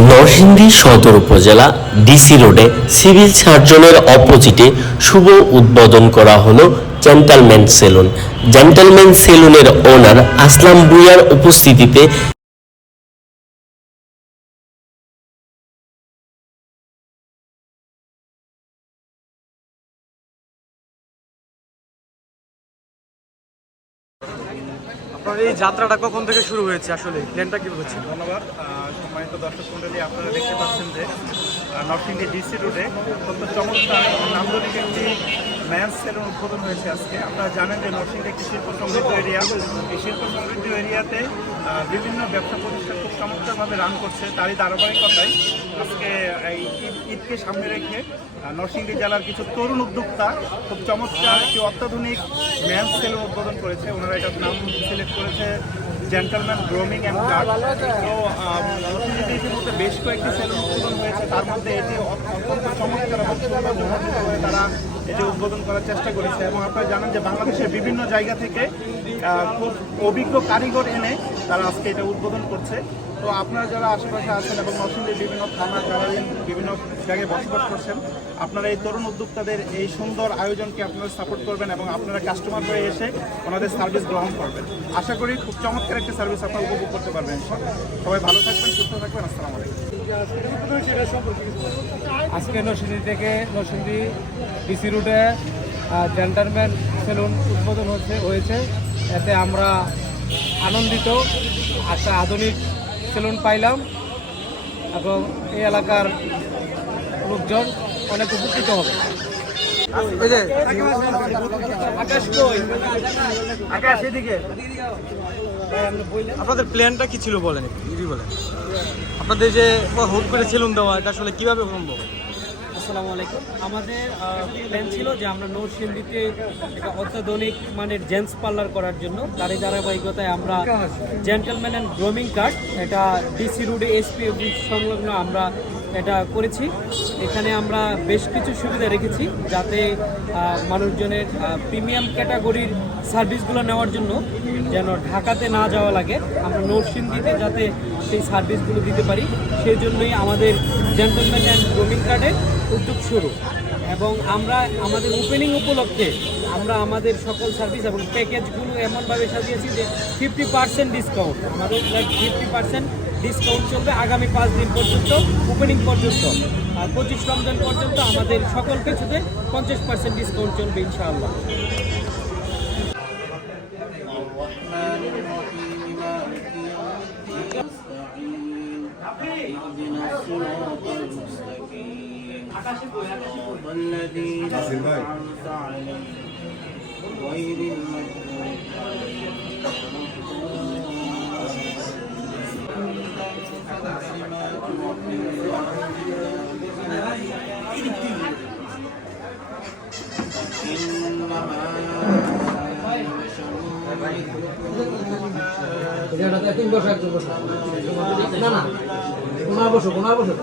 নরসিংদী সদর উপজেলা ডিসি রোডে সিভিল সার্জনের অপোজিটে শুভ উদ্বোধন করা হলো জেন্টালম্যান সেলুন জেন্টালম্যান সেলুনের ওনার আসলাম বুয়ার উপস্থিতিতে আপনার এই যাত্রাটা কখন থেকে শুরু হয়েছে আসলে? প্ল্যানটা কি হচ্ছে? ধন্যবাদ। সম্মানিত দর্শক মন্ডলী, আপনারা দেখতে পাচ্ছেন যে নরসিংদী ডিসি রোডে অত্যন্ত চমৎকার নান্দনিক একটি ম্যান সেলুন উদ্বোধন হয়েছে আজকে। আপনারা জানেন যে নরসিংদী একটি শিল্প সমৃদ্ধ এরিয়া, এই শিল্প সমৃদ্ধ এরিয়াতে বিভিন্ন ব্যবসা প্রতিষ্ঠান খুব চমৎকারভাবে রান করছে। তারই ধারাবাহিকতায় আজকে এই ঈদকে সামনে রেখে নরসিংদী জেলার কিছু তরুণ উদ্যোক্তা খুব চমৎকার একটি অত্যাধুনিক ম্যান সেলুন উদ্বোধন করেছে। ওনারা এটার নাম সিলেক্ট করেছে জেন্টালম্যান গ্রোমিং অ্যান্ড কার্ড তো বেশ কয়েকটি সেলুন উদ্বোধন হয়েছে। তার মধ্যে এটি অত্যন্ত চমৎকার তারা এটি উদ্বোধন করার চেষ্টা করেছে এবং আপনারা জানেন যে বাংলাদেশের বিভিন্ন জায়গা থেকে খুব অভিজ্ঞ কারিগর এনে তারা আজকে এটা উদ্বোধন করছে। তো আপনারা যারা আশেপাশে আছেন এবং নরসিংদীর বিভিন্ন থানা যারা বিভিন্ন জায়গায় বসবাস করছেন, আপনারা এই তরুণ উদ্যোক্তাদের এই সুন্দর আয়োজনকে আপনারা সাপোর্ট করবেন এবং আপনারা কাস্টমার হয়ে এসে ওনাদের সার্ভিস গ্রহণ করবেন। আশা করি খুব চমৎকার একটি সার্ভিস আপনারা উপভোগ করতে পারবেন সবাই ভালো থাকবেন, সুস্থ থাকবেন, আসসালামু আলাইকুম। আজকে নরসিংদী থেকে নরসিংদী ডিসি রুটে জেন্টারম্যান সেলুন উদ্বোধন হচ্ছে, হয়েছে। এতে আমরা আনন্দিত একটা আধুনিক সেলুন পাইলাম এবং এই এলাকার লোকজন অনেক উপকৃত হবে। আপনাদের প্ল্যানটা কি ছিল বলেন আপনাদের যে হুট করে সেলুন দেওয়া, এটা আসলে কীভাবে সম্ভব? আসসালামু আলাইকুম। আমাদের প্ল্যান ছিল যে আমরা নরসিংদীতে একটা অত্যাধুনিক মানের জেন্টস পার্লার করার জন্য। তারই ধারাবাহিকতায় আমরা জেন্টেলম্যান অ্যান্ড গ্রোমিং কার্ড এটা ডিসি রোডে এসপি সংলগ্ন আমরা এটা করেছি। এখানে আমরা বেশ কিছু সুবিধা রেখেছি যাতে মানুষজনের প্রিমিয়াম ক্যাটাগরির সার্ভিসগুলো নেওয়ার জন্য যেন ঢাকাতে না যাওয়া লাগে। আমরা নরসিংদীতে যাতে সেই সার্ভিসগুলো দিতে পারি। সেই জন্যই আমাদের জেন্টলম্যান অ্যান্ড গ্রোমিং কার্ডের উদ্যোগ শুরু এবং আমরা আমাদের ওপেনিং উপলক্ষে আমরা আমাদের সকল সার্ভিস এবং প্যাকেজগুলো এমনভাবে সাজিয়েছি যে ফিফটি পার্সেন্ট ডিসকাউন্ট আমাদের ফিফটি পার্সেন্ট ডিসকাউন্ট চলবে আগামী পাঁচ দিন পর্যন্ত ওপেনিং পর্যন্ত আর পঁচিশ রমজান পর্যন্ত আমাদের সকল কিছুতে পঞ্চাশ পার্সেন্ট ডিসকাউন্ট চলবে ইনশাআল্লাহ الرحمن الرحيم مالك يوم الدين نستعين اهدنا الصراط المستقيم صراط الذين أنعمت عليهم غير المغضوب عليهم ولا তিন বছর একজন বসো না না ওনার বসো ওনার বসো